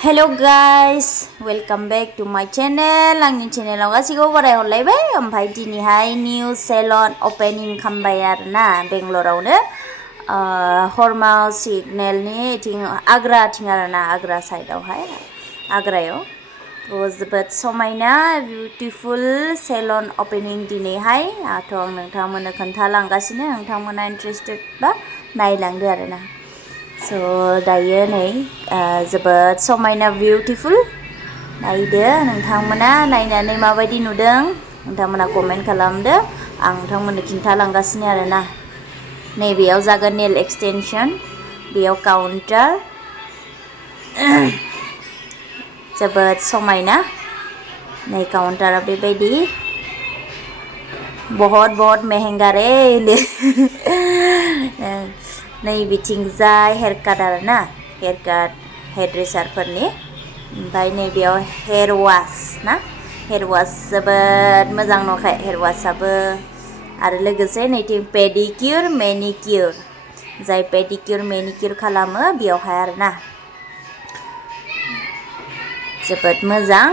Hello guys, welcome back to my channel. Angni channel aw gasigo barai horlaibay ओमफ्राय दिनैहाय new salon opening खामबाय आरोना बेंगलरावनो हरमा सिगनेलनि थिं आग्राथिं आरोना आग्रा साइडआवहाय आग्रायाव जोबोद समायना बिउटिफुल salon opening दिनैहाय आं नोंथांमोननो खोन्थालांगासिनो नोंथांमोना इन्ट्रेस्टेड बा नायलांदो आरोना So दायो नै जोबोद समायना बिउटिफुल नायदो नोंथांमोना नायनानै माबायदि नुदों नोंथांमोना कमेन्ट खालामदो आं नोंथांमोननो खिन्थालांगासिनो आरोना नैबेयाव जागोन नेल एक्सटेनसन बेयाव काउन्टार जोबोद समायना नै काउन्टारा बेबायदि बहुत महंगा रे नै बिथिंजाय हेयारकाट आरोना हेयारकाट हेयरड्रेसारफोरनि ओमफ्राय नैबेयाव हेयार वाश ना हेयार वाश जोबोद मोजां नखाय हेयार वाशआबो आरो लोगोसे नैथिं पेडिक्युर मेनिक्युर जाय पेडिक्युर मेनिक्युर खालामो बेयावहाय आरोना जोबोद मोजां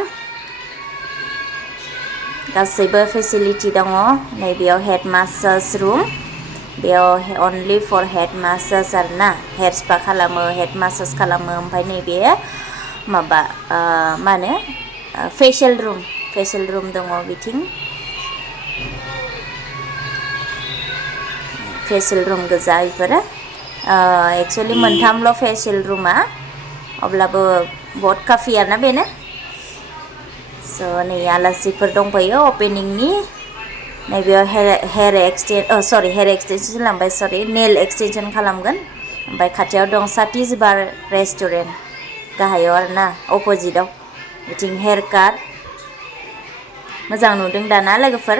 गासैबो फेसिलिटि दङ नैबेयाव हेड मासाज रुम बेयाव only for head massage आरोना हेयर स्पा खालामो हेड मासाज खालामो ओमफ्राय नैबे माबा मा होनो फेशियल रुम दङ बिथिं फेशियल रुम गोजा बेफोरो एक्चुअलि मोनथामल' फेशियल रुमा अब्लाबो बहुत काफि आरोना बेनो स' नै आलासिफोर दंफैयो अपेनिंनि नैबेयाव हेयार एक्सटेनसन लांबाय नेल एक्सटेनसन खालामगोन ओमफ्राय खाथियाव दं सातिस बार रेस्टुरेन्ट गाहायाव आरोना अपोजिटआव बिथिं हेयार काट मोजां नुदों दाना लोगोफोर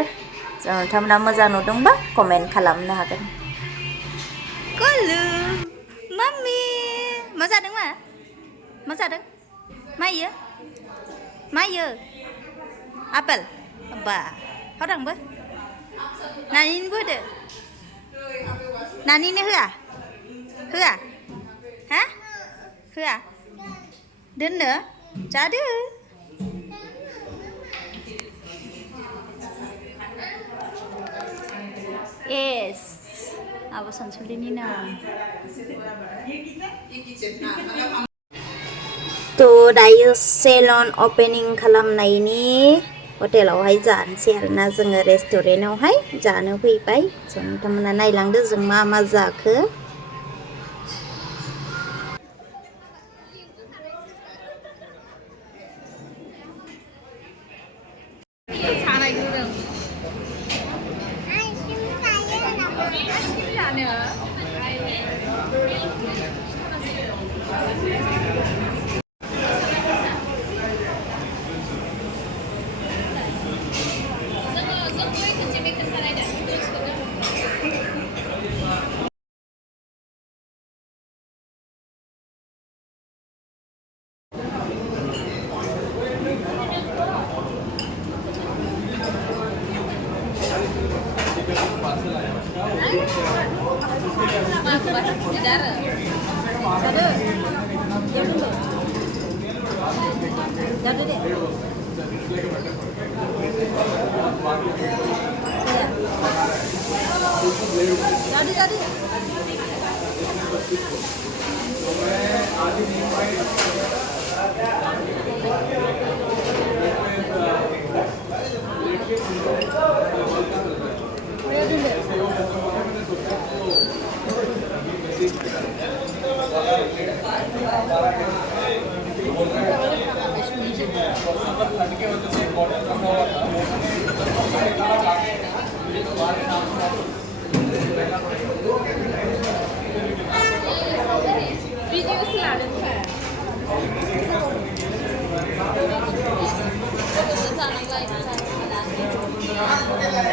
नोंथांमोना मोजां नुदोंबा कमेन्ट खालामनो हागोन कलु माम्मी मा जादों मा जादों मायो आपेल बा हरांबो नानिनोबो होदो नानिनो होआ हा होआ दोननो जादो yes आब' सानसुलिनि नाम थ' दायो सेलन अपेनिं खालामनायनि हटेलावहाय जानोसै आरोना जोङो रेस्टुरेन्टआवहाय जानो फैबाय स' नोंथांमोना नायलांदो जों मा जाखो Jadi.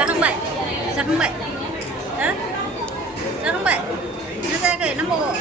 Jahangbay? Jahangbay? Nó ra cái nó mua